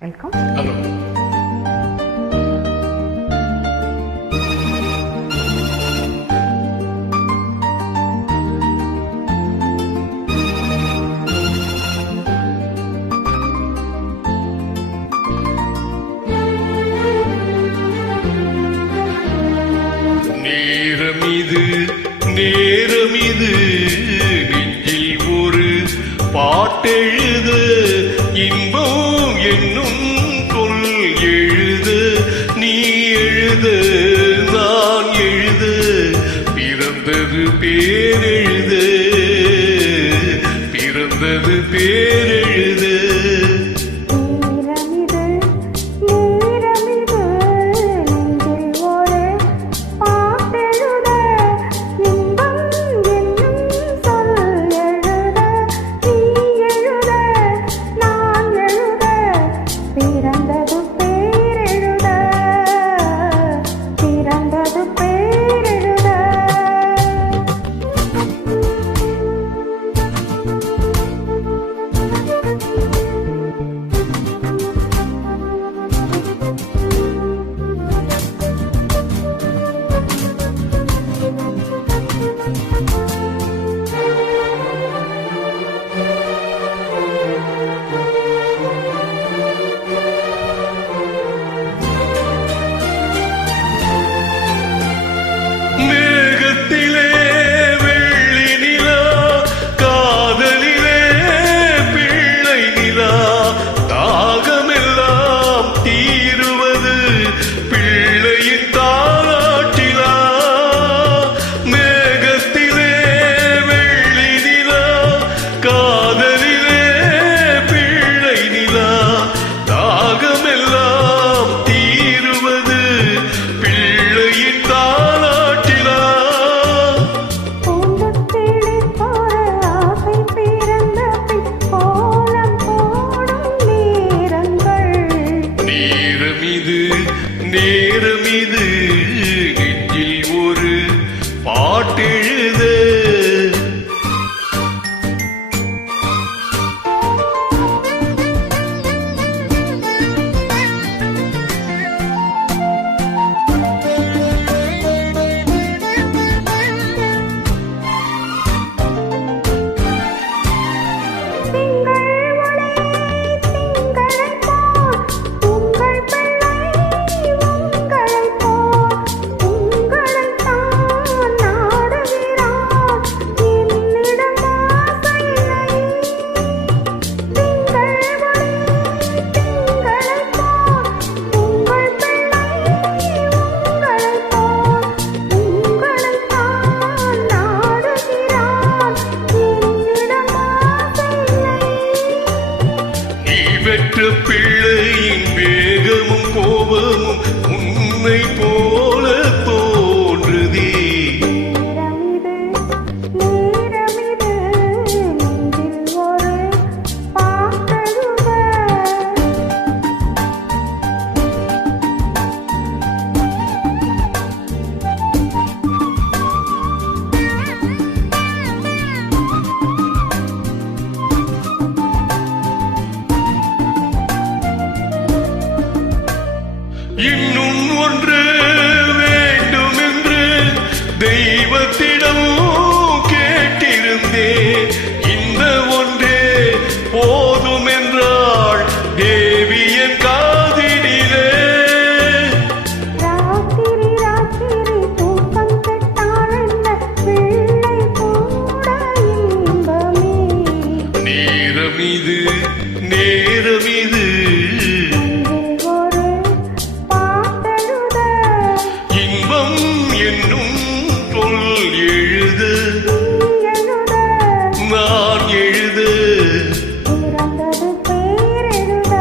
Welcome. Hello. நேரமிது நேரமிது நெஞ்சில் ஒரு பாட்டெழுத இன்பம் என்னும் சொல் எழுத நீ எழுத நான் எழுத பிறந்தது பேரெழுத பிறந்தது பேரெழுத நேரமிது நெஞ்சில் ஒரு பாட்டெழுத பெற்ற பிள்ளையின் வேகமும் கோபமும் உன்னை போல தோன்றுதே. இன்னும் ஒன்று வேண்டும் என்று தெய்வத்திடம் கேட்டிருந்தேன். இந்த ஒன்றே போதும் என்றாள் தேவியன் காதினிலே. நேரமிது நேரமிது என்னும் சொல் எழுத நான் எழுத பிறந்தது பேரெழுத